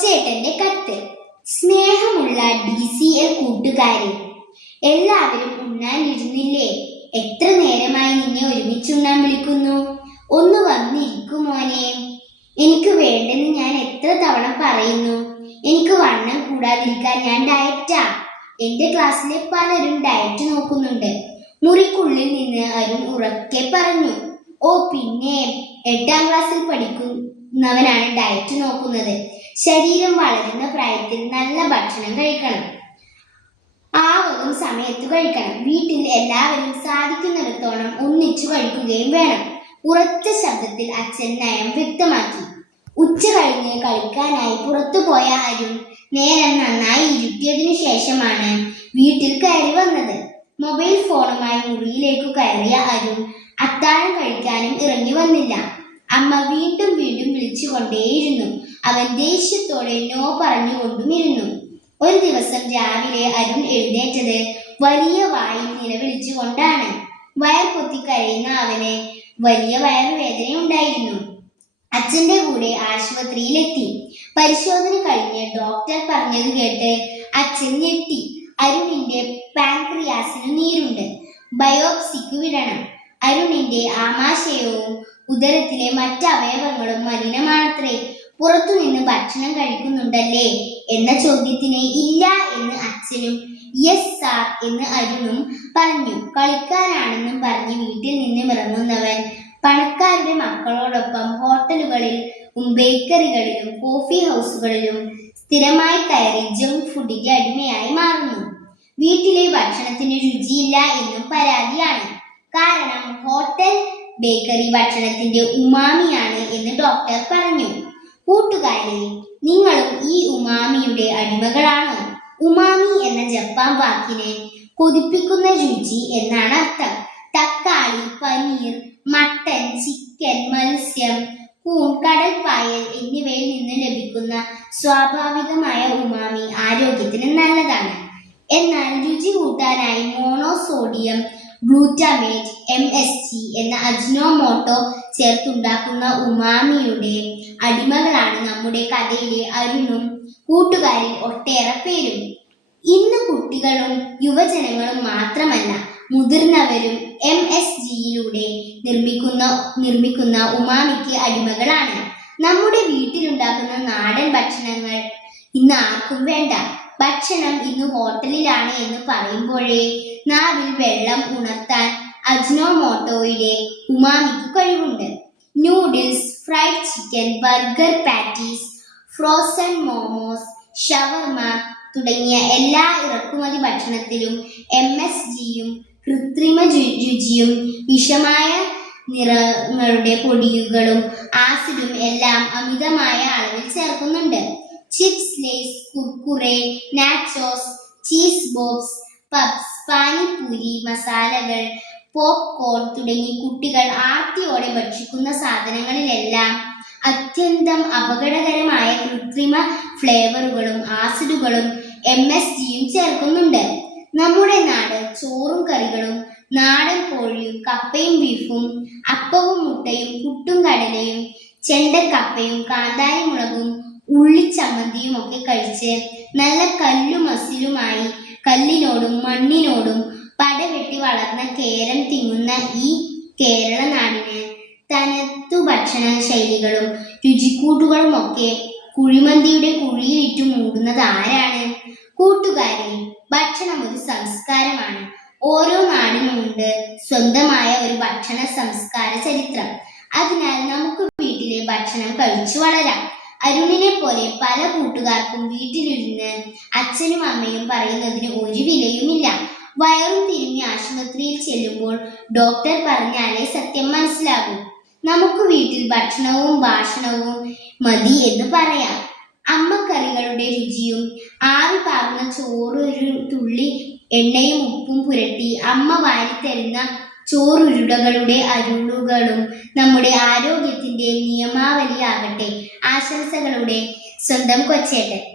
കൊച്ചേട്ടന്റെ കത്ത്. സ്നേഹമുള്ള D C L കൂട്ടുകാരെ. എല്ലാവരും ഉണ്ണാനിരുന്നില്ലേ? എത്ര നേരമായി നിന്നെ ഒരുമിച്ചുണ്ണാൻ വിളിക്കുന്നു? ഒന്ന് വന്നിരിക്കുമോനെ എനിക്ക് വേണ്ടെന്ന് ഞാൻ എത്ര തവണ പറയുന്നു. എനിക്ക് വണ്ണം കൂടാതിരിക്കാൻ ഞാൻ ഡയറ്റാ എന്റെ ക്ലാസ്സിലെ പലരും ഡയറ്റ് നോക്കുന്നുണ്ട്. മുറിക്കുള്ളിൽ നിന്ന് അരുൺ ഉറക്കെ പറഞ്ഞു ഓ പിന്നെ എട്ടാം ക്ലാസ്സിൽ പഠിക്കുന്നവനാണ് ഡയറ്റ് നോക്കുന്നത്. ശരീരം വളരുന്ന പ്രായത്തിൽ നല്ല ഭക്ഷണം കഴിക്കണം. ആവതും സമയത്ത് കഴിക്കണം. വീട്ടിൽ എല്ലാവരും സാധിക്കുന്നിടത്തോളം ഒന്നിച്ചു കഴിക്കുകയും വേണം. ഉറച്ച ശബ്ദത്തിൽ അച്ഛൻ നയം വ്യക്തമാക്കി. ഉച്ച കഴിഞ്ഞ് കളിക്കാനായി പുറത്തു പോയ അരുൺ നേരം നന്നായി ഇരുട്ടിയതിനു ശേഷമാണ് വീട്ടിൽ കയറി വന്നത്. മൊബൈൽ ഫോണുമായി മുറിയിലേക്ക് കയറിയ അരുൺ അത്താഴം കഴിക്കാനും ഇറങ്ങി വന്നില്ല. അമ്മ വീണ്ടും വീണ്ടും വിളിച്ചുകൊണ്ടേയിരുന്നു. അവൻ ദേഷ്യത്തോടെ നോ പറഞ്ഞുകൊണ്ടും ഇരുന്നു ഒരു ദിവസം രാവിലെ അരുൺ എഴുന്നേറ്റത് വലിയ വായിൽ നിലവിളിച്ചുകൊണ്ടാണ്. വയർ പൊത്തി കരയുന്ന അവന് വലിയ വയറുവേദന ഉണ്ടായിരുന്നു അച്ഛന്റെ കൂടെ ആശുപത്രിയിലെത്തി. പരിശോധന കഴിഞ്ഞ് ഡോക്ടർ പറഞ്ഞത് കേട്ട് അച്ഛൻ ഞെട്ടി. അരുണിന്റെ പാൻക്രിയാസിന് നീരുണ്ട്. ബയോപ്സിക്ക് വിടണം. അരുണിന്റെ ആമാശയവും ഉദരത്തിലെ മറ്റവയവങ്ങളും മലിനമാണത്രേ. പുറത്തുനിന്ന് ഭക്ഷണം കഴിക്കുന്നുണ്ടല്ലേ എന്ന ചോദ്യത്തിന് ഇല്ല എന്ന് അച്ഛനും യെസ് സാർ എന്ന് അരുണും പറഞ്ഞു. കളിക്കാനാണെന്നും പറഞ്ഞ് വീട്ടിൽ നിന്നും ഇറങ്ങുന്നവൻ പണക്കാരുടെ മക്കളോടൊപ്പം ഹോട്ടലുകളിലും ബേക്കറികളിലും കോഫി ഹൗസുകളിലും സ്ഥിരമായി കയറി ജങ്ക് ഫുഡിന്റെ അടിമയായി മാറുന്നു. വീട്ടിലെ ഭക്ഷണത്തിന് രുചിയില്ല എന്നും പരാതിയാണ്. കാരണം ഹോട്ടൽ ബേക്കറി ഭക്ഷണത്തിന്റെ ഉമാമിയാണ് എന്ന് ഡോക്ടർ പറഞ്ഞു. കൂട്ടുകാരെ നിങ്ങളും ഈ ഉമാമിയുടെ അടിമകളാണോ? ഉമാമി എന്ന ജപ്പാൻ വാക്കിനെ കൊതിപ്പിക്കുന്ന രുചി എന്നാണ് അർത്ഥം. തക്കാളി പനീർ മട്ടൻ ചിക്കൻ മത്സ്യം കൂൺ കടൽ പായൽ എന്നിവയിൽ നിന്ന് ലഭിക്കുന്ന സ്വാഭാവികമായ ഉമാമി ആരോഗ്യത്തിന് നല്ലതാണ്. എന്നാൽ രുചി കൂട്ടാനായി monosodium glutamate M S G എന്ന അജ്നോമോട്ടോ ചേർത്തുണ്ടാക്കുന്ന ഉമാമിയുടെ അടിമകളാണ് നമ്മുടെ കഥയിലെ അരുണും കൂട്ടുകാരിൽ ഒട്ടേറെ പേരും. ഇന്ന് കുട്ടികളും യുവജനങ്ങളും മാത്രമല്ല മുതിർന്നവരും എം എസ് ജിയിലൂടെ നിർമ്മിക്കുന്ന നിർമ്മിക്കുന്ന ഉമാമിക്ക് അടിമകളാണ്. നമ്മുടെ വീട്ടിലുണ്ടാക്കുന്ന നാടൻ ഭക്ഷണങ്ങൾ ഇന്ന് ആർക്കും വേണ്ട. ഭക്ഷണം ഇന്ന് ഹോട്ടലിലാണ് എന്ന് പറയുമ്പോഴേ നാവിൽ വെള്ളം ഉണർത്താൻ അജ്നോമോട്ടോയിലെ ഉമാമിക്ക് കഴിവുണ്ട്. Noodles fried chicken burger patties frozen momos shawarma തുടങ്ങിയ എല്ലാ ഇറക്കുമതി ഭക്ഷണത്തിലും എം എസ് ജിയും കൃത്രിമ രുചിയും വിഷമായ നിറങ്ങളുടെ പൊടിയുകളും ആസിഡും എല്ലാം അമിതമായ അളവിൽ ചേർക്കുന്നുണ്ട്. Chips Lay's Kurkure nachos cheese bobs puffs panipuri മസാലകൾ പോപ്കോൺ തുടങ്ങി കുട്ടികൾ ആർത്തിയോടെ ഭക്ഷിക്കുന്ന സാധനങ്ങളിലെല്ലാം അത്യന്തം അപകടകരമായ കൃത്രിമ ഫ്ലേവറുകളും ആസിഡുകളും എം എസ് ജിയും ചേർക്കുന്നുണ്ട്. നമ്മുടെ നാട് ചോറും കറികളും നാടൻ കോഴിയും കപ്പയും ബീഫും അപ്പവും മുട്ടയും പുട്ടും കടലയും ചെണ്ടക്കപ്പയും കാന്താരി മുളകും ഉള്ളിച്ചമ്മന്തിയും ഒക്കെ കഴിച്ച് നല്ല കല്ലും മസിലുമായി കല്ലിനോടും മണ്ണിനോടും പടവെട്ടി വളർന്ന കേരം തിങ്ങുന്ന ഈ കേരള നാടിന് തനത്തു ഭക്ഷണ ശൈലികളും രുചിക്കൂട്ടുകളും ഒക്കെ കുഴിമന്തിയുടെ കുഴിയിലിട്ടു മൂടുന്നത് ആരാണ് കൂട്ടുകാരെ ഭക്ഷണം ഒരു സംസ്കാരമാണ്. ഓരോ നാടിനുമുണ്ട് സ്വന്തമായ ഒരു ഭക്ഷണ സംസ്കാര ചരിത്രം. അതിനാൽ നമുക്ക് വീട്ടിലെ ഭക്ഷണം കഴിച്ചു വളരാം. അരുണിനെ പോലെ പല കൂട്ടുകാർക്കും വീട്ടിലിരുന്ന് അച്ഛനും അമ്മയും പറയുന്നതിന് ഒരു വിലയുമില്ല. വയറും തിരിഞ്ഞ് ആശുപത്രിയിൽ ചെല്ലുമ്പോൾ ഡോക്ടർ പറഞ്ഞാലേ സത്യം മനസ്സിലാകൂ. നമുക്ക് വീട്ടിൽ ഭക്ഷണവും ഭാഷണവും മതി എന്ന് പറയാം. അമ്മക്കറികളുടെ രുചിയും ആവി പാർന്ന ചോറ് ഒരു തുള്ളി എണ്ണയും ഉപ്പും പുരട്ടി അമ്മ വാരിത്തരുന്ന ചോറുരുടകളുടെ അരുളുകളും നമ്മുടെ ആരോഗ്യത്തിന്റെ നിയമാവലിയാകട്ടെ. ആശംസകളുടെ സ്വന്തം കൊച്ചേട്ടൻ.